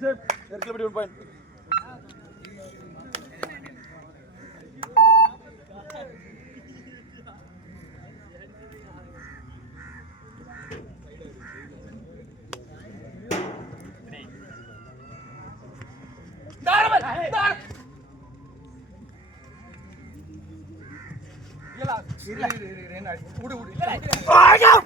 Ready, set. Circle between point. Right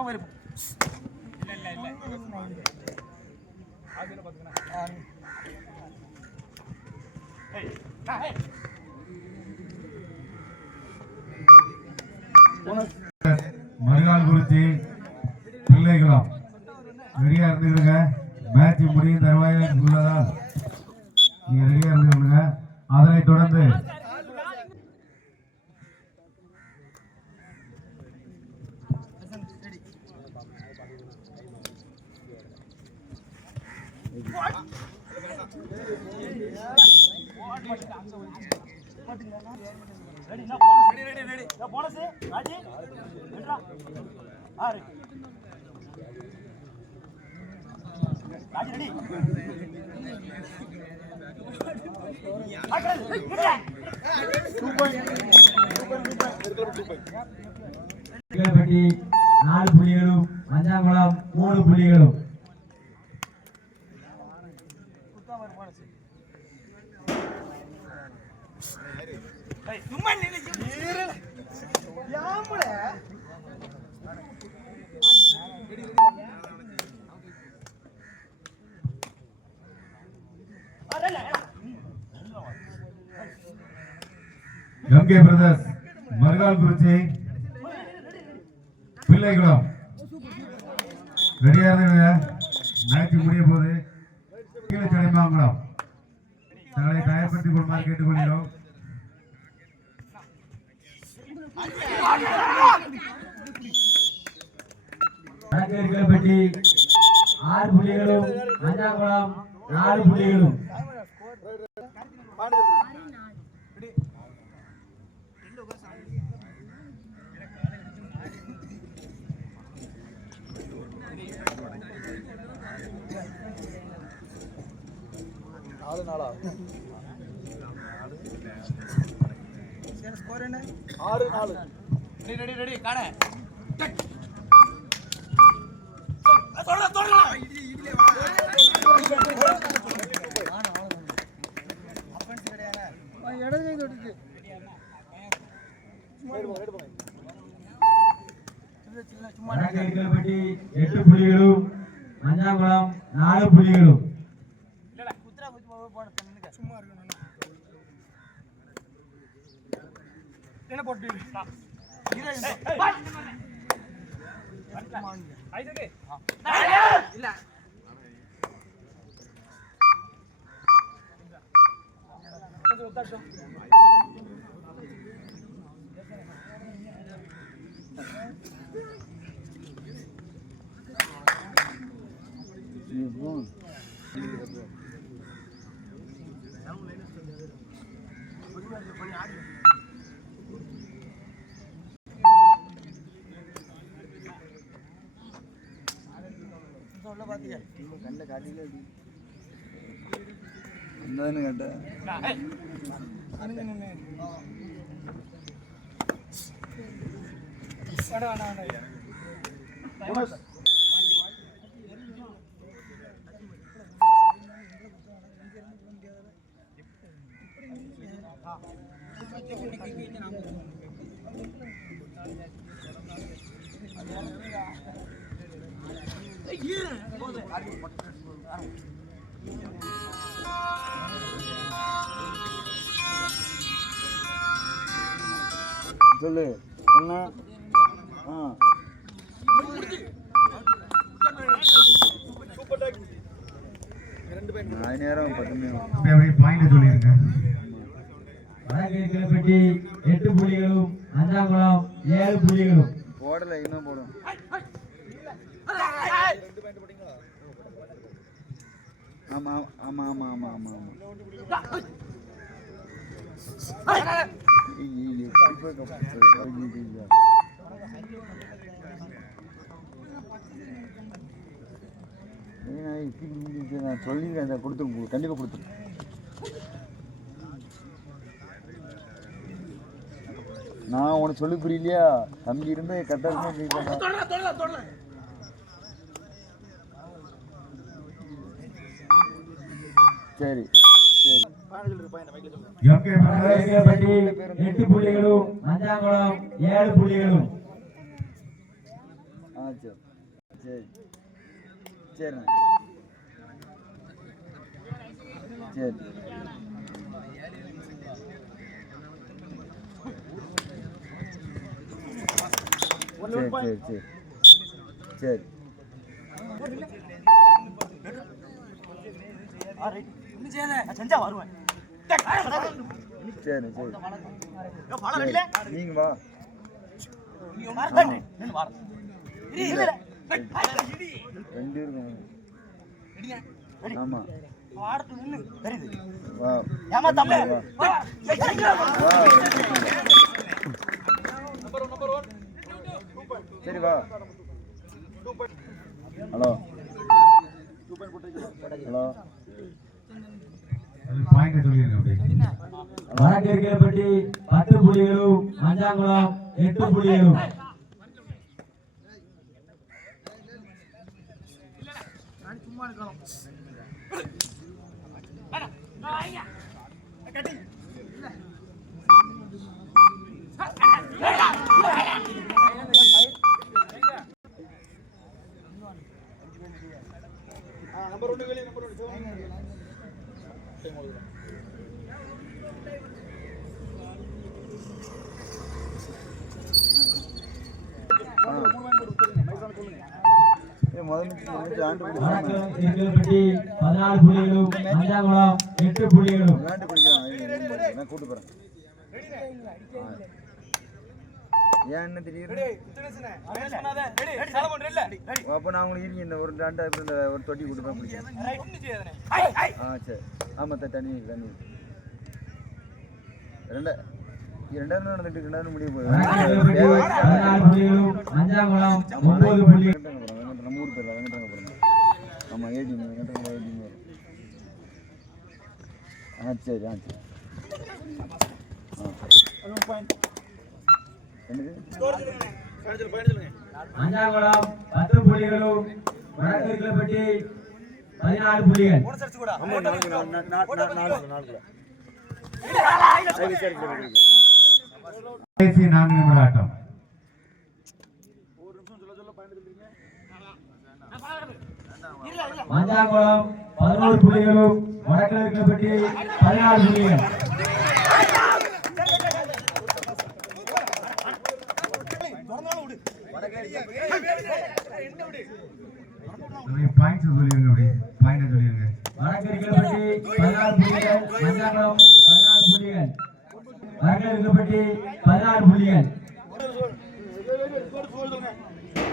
உள்ள குத்தாம இருக்கும் மறுநாள் குறிச்சி பிள்ளைகளும் ரெடியா இருந்துக்கிடுங்க. மேட்ச் முடியும் தருவாயில் உள்ளதால் நீங்க ரெடியா இருந்துக்கிடுங்க அதனைத் தொடர்ந்து ரெடி ரெடி ரெடி போனஸ் ராஜி ஆறு ராஜி ரெடி நாலு புள்ளிகளும் மஞ்சாங்குளம் மூணு புள்ளிகளும் குத்தாம இரு போனஸ் சும்மா யாமுல கங்கை பிரதர்ஸ் மறுநாள் குறிச்சி பிள்ளைகளும். ரெடியா இருந்துங்க மேட்ச் முடிய போகுது. கீழே சடைமாங்குளம் தங்களை தயார்படுத்திக் கொள்ளுமாறு கேட்டுக்கொள்கிறோம். வடக்கேற்கப்பட்டி ஆறு புள்ளிகளும் மஞ்சாங்குளம் நாலு புள்ளிகளும் பாடி சொல்றேன். நாலு நாளா ஸ்கோர் என்ன ஆறு நாலு. ரெடி ரெடி ரெடி காண. தொடர தொடர வடக்கேற்கப்பட்டி எட்டு புள்ளிகளும் மஞ்சாங்குளம் நாலு புள்ளிகளும் குத்துரா குத்து போன சும்மா இருக்கணும் என்ன போட்டு இல்ல. கொஞ்சம் மாசம் உள்ள பாத்தீங்க இன்னும் கண்ண காட்டில என்னன்னு கேட்டேன் வேணாம் வேணாம் Thank you. சொல்லு. என்ன? ஆ. நேரம் பாயிண்ட் சொல்லியிருங்க. வடகிழக்கிழப்பட்டி எட்டு புள்ளிகளும் அஞ்சாங்குளம் ஏழு புள்ளிகளும். போடல இன்னும் போடும். நான் சொல்லிடுறேன் கொடுத்து உங்களுக்கு கண்டிப்பாக கொடுத்துரு நான் உனக்கு சொல்லி புரியலையா தம்பி இருந்து கரெக்டாக இருந்தால் சரி சரி. எட்டு புள்ளிகளும் அஞ்சாங்குளம் ஏழு புள்ளிகளும். ஆ சரி. சரி. சரிண்ணா. சரி. சரி சரி சரி. சரி. ஒண்ணும் செய்யாத. நான் செஞ்சா வருவேன். சரி சரி? நீங்க வா. ரெண்டு இருக்கும். ஆமா. தம்பி? சரி வா. ஹலோ. ஹலோ. பாயிண்ட் சொல்லிருங்க அப்படியே வடகிழக்கிழப்பட்டி பத்து புள்ளிகளும் மஞ்சாங்குளம் எட்டு புள்ளிகளும் நம்பர் ஏ நம்பர் ஒன்று ஆண்டு வடகிழக்கிழப்பட்டி பதினாலு புள்ளிகளும் அஞ்சாங்குளம் எட்டு புள்ளிகளும் கூட்டு போறேன் ஏன் என்ன. ரெடி. அப்போ நான் உங்களுக்கு இருக்கேன் இந்த ஒரு ரெண்டு இந்த ஒரு தொட்டி. ஐய், ஐய். ஆ சரி. ஆமாம் தண்ணி இருக்கு, தண்ணி இருக்கு. ரெண்டா ரெண்டாயிரம் நடந்துட்டு ரெண்டாயிரம் முடிய போகுது. நம்ம ஊர் பேர் போகிறோம் ஆமாம் ஏடிஎம் ஆ சரி ஆ சரி. ஆ என்னது அஞ்சாங்குளம் பத்து புள்ளிகளும் வடகிழக்கிழப்பட்டி பதினாறு புள்ளிகள். கடைசி நான்கு நிமிட ஆட்டம் மஞ்சாங்குளம் பதினோரு புள்ளிகளும் வடகிழக்கிழப்பட்டி பதினாறு புள்ளிகள். பாயிண்ட் சொல்லிருங்க அப்படியே பாயிண்ட் சொல்லிருங்க வடகிழக்கிழப்பட்டி பதினாலு புள்ளிகள் மஞ்சாங்குளம் பதினாலு புள்ளிகள் வடகிழக்கிழப்பட்டி பதினாலு புள்ளிகள்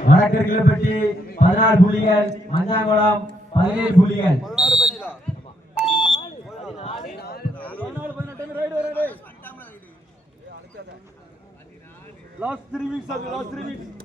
வடகிழக்கிழப்பட்டி பதினாலு புள்ளிகள் மஞ்சாங்குளம் பதினேழு புள்ளிகள் Three minutes. பதினாறு பதினேழு கிடையாது ஏய். ரெடில,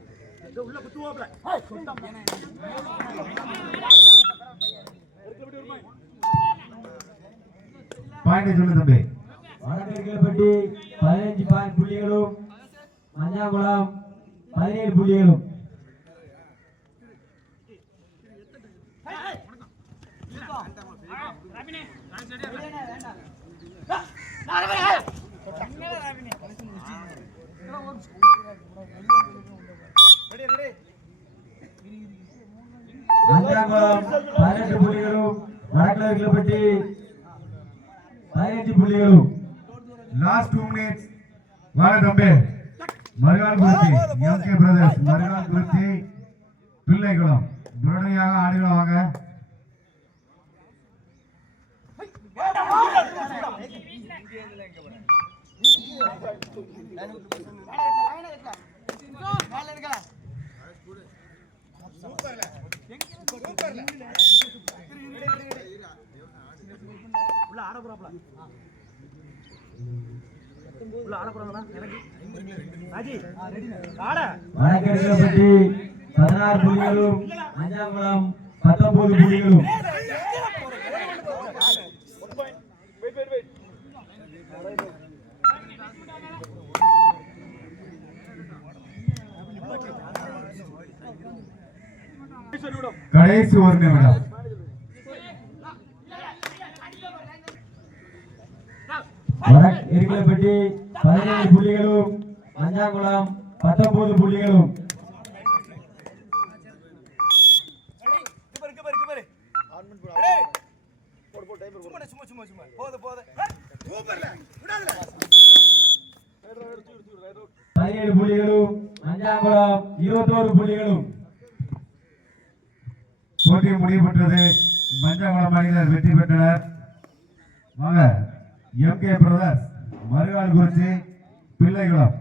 காடா. காடா ரெடிடா? இதோ உள்ள குத்துவாப்ல. ஏய், குத்தம். பாயிண்ட் சொல்லு தம்பி வடகிழக்கிழப்பட்டி பதினஞ்சு பாயிண்ட் புள்ளிகளும் மஞ்சாங்குளம் பதினேழு புள்ளிகளும் மஞ்சாங்குளம் பதினெட்டு புள்ளிகளும் வடக்கிழக்கிலப்பட்டி பதினெட்டு புள்ளிகளும் லாஸ்ட் டூ மினிட்ஸ் வாங்க தம்பி மறுகால் குறிச்சி எம்கே பிரதர்ஸ் மறுகால் குறிச்சி பிள்ளைக்குளம் உடனடியாக ஆடுகளம் வாங்க உள்ள ஆட உள்ள ஆட எனக்கு ராஜி ஆட பதினாறு புள்ளிகளும் மஞ்சாங்குளம் பத்தொன்பது புள்ளிகளும் கடைசி ஒரு நிமிடம். வடக்கிழக்கிலப்பட்டி பதினேழு புள்ளிகளும் மஞ்சாங்குளம் பத்தொன்பது புள்ளிகளும். பதினேழு புள்ளிகளும் மஞ்சாங்குளம் இருபத்தோரு புள்ளிகளும். போட்டி முடிவுற்றது மஞ்சவளம் அணியினர் வெற்றி பெற்றனர். வாங்க எம்கே பிரதர்ஸ் மறுகால் குறிச்சி பிள்ளைகுளம்.